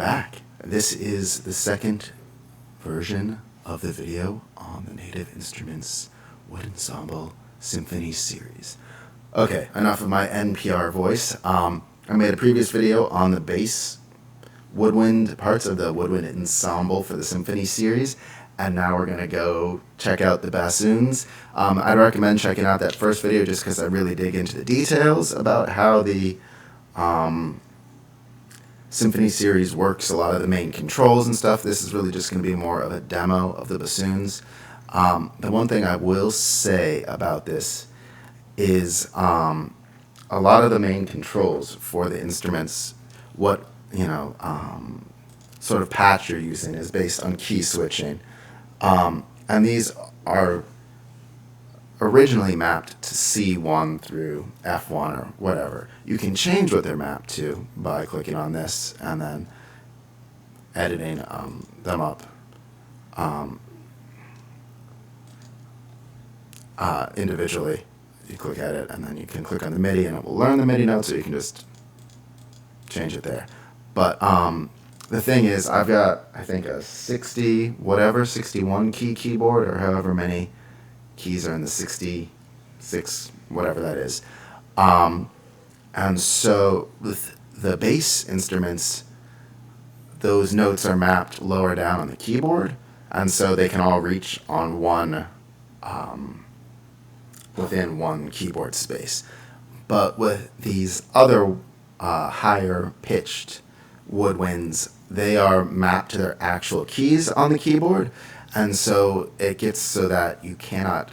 back. This is the second version of the video on the Native Instruments Wood Ensemble Symphony series. Okay, enough of my NPR voice. I made a previous video on the bass woodwind parts of the woodwind ensemble for the Symphony series, and now we're going to go check out the bassoons. I'd recommend checking out that first video just because I really dig into the details about how the Symphony series works, a lot of the main controls and stuff. This is really just going to be more of a demo of the bassoons. The one thing I will say about this is a lot of the main controls for the instruments, what sort of patch you're using is based on key switching. And these are originally mapped to C1 through F1 or whatever. You can change what they're mapped to by clicking on this and then editing them up individually. You click edit and then you can click on the MIDI and it will learn the MIDI notes, or you can just change it there. But the thing is, I've got, I think, a 61 key keyboard, or however many keys are in the 66, whatever that is. And so with the bass instruments, those notes are mapped lower down on the keyboard, and so they can all reach on one, within one keyboard space. But with these other higher pitched woodwinds, they are mapped to their actual keys on the keyboard, and so it gets so that you cannot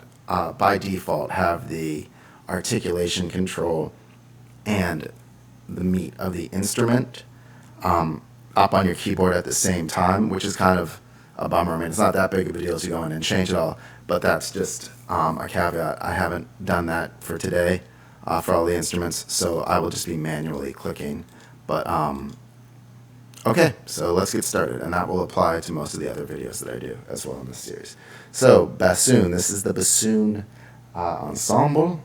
by default have the articulation control and the meat of the instrument up on your keyboard at the same time, which is kind of a bummer. I mean, it's not that big of a deal to go in and change it all, but that's just a caveat. I haven't done that for today for all the instruments, so I will just be manually clicking. But okay, so let's get started, and that will apply to most of the other videos that I do as well in this series. So bassoon, this is the bassoon ensemble.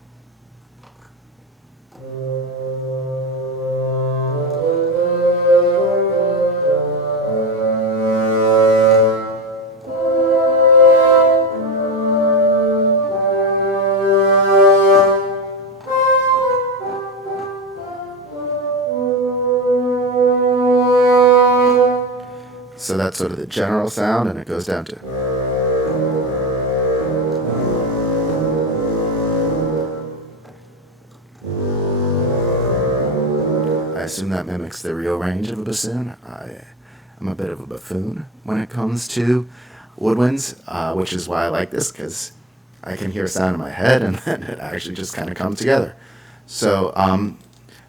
So that's sort of the general sound, and it goes down to. I assume that mimics the real range of a bassoon. I'm a bit of a buffoon when it comes to woodwinds, which is why I like this, because I can hear a sound in my head, and then it actually just kind of comes together. So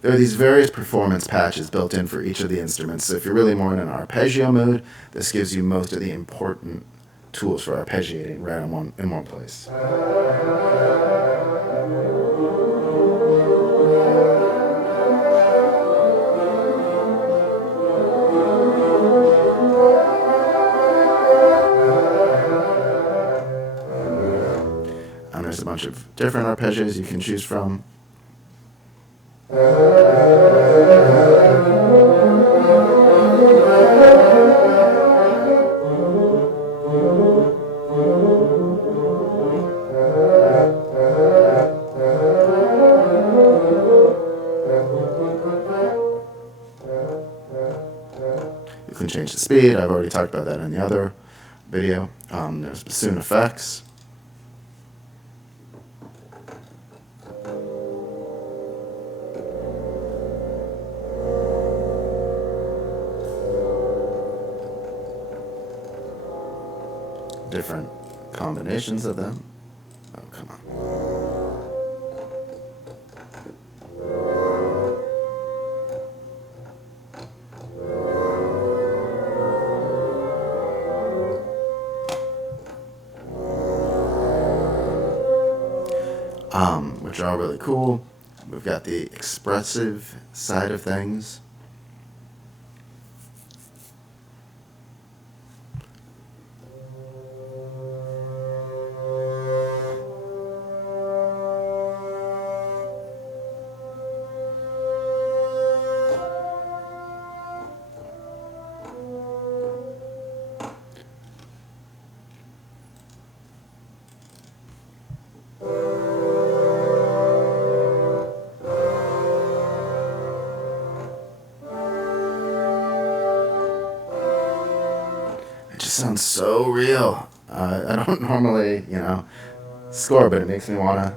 there are these various performance patches built in for each of the instruments. So if you're really more in an arpeggio mode, this gives you most of the important tools for arpeggiating right in one place. And there's a bunch of different arpeggios you can choose from. You can change the speed. I've already talked about that in the other video. There's bassoon effects. Different combinations of them. Oh, come on. Which are all really cool. We've got the expressive side of things. just sounds so real. I don't normally, score, but it makes me want to.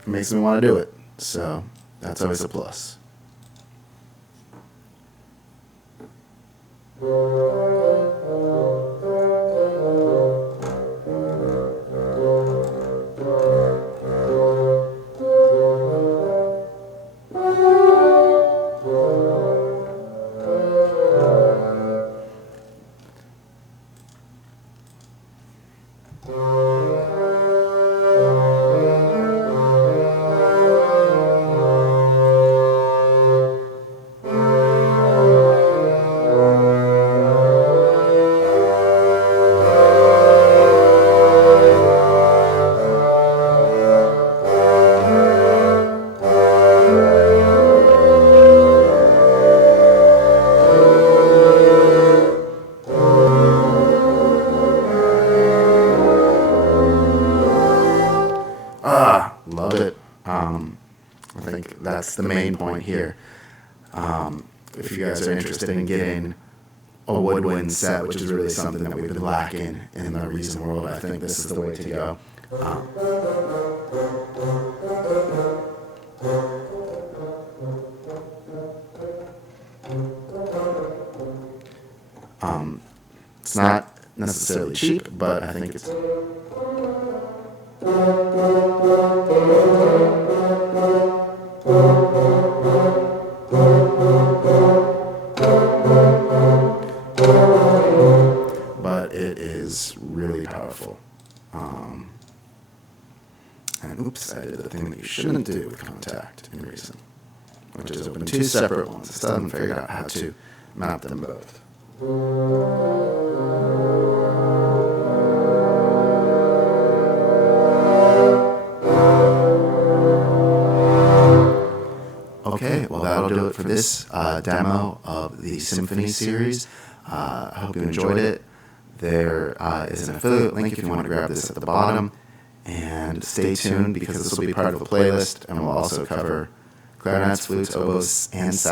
It makes me want to do it. So that's always a plus. Love it. I think that's the main point here. If you guys are interested in getting a woodwind set, which is really something that we've been lacking in the recent world, I think this is the way to go. It's not necessarily cheap, but I think it's... but it is really powerful. And oops, I did the thing that you shouldn't do with Kontakt in recent, which is open two separate ones. I still haven't figured out how to map them both. Okay, well that'll do it for this demo of the Symphony series. I hope you enjoyed it. There is an affiliate link if you want to grab this at the bottom. And stay tuned because this will be part of a playlist, and we'll also cover clarinets, flutes, oboes, and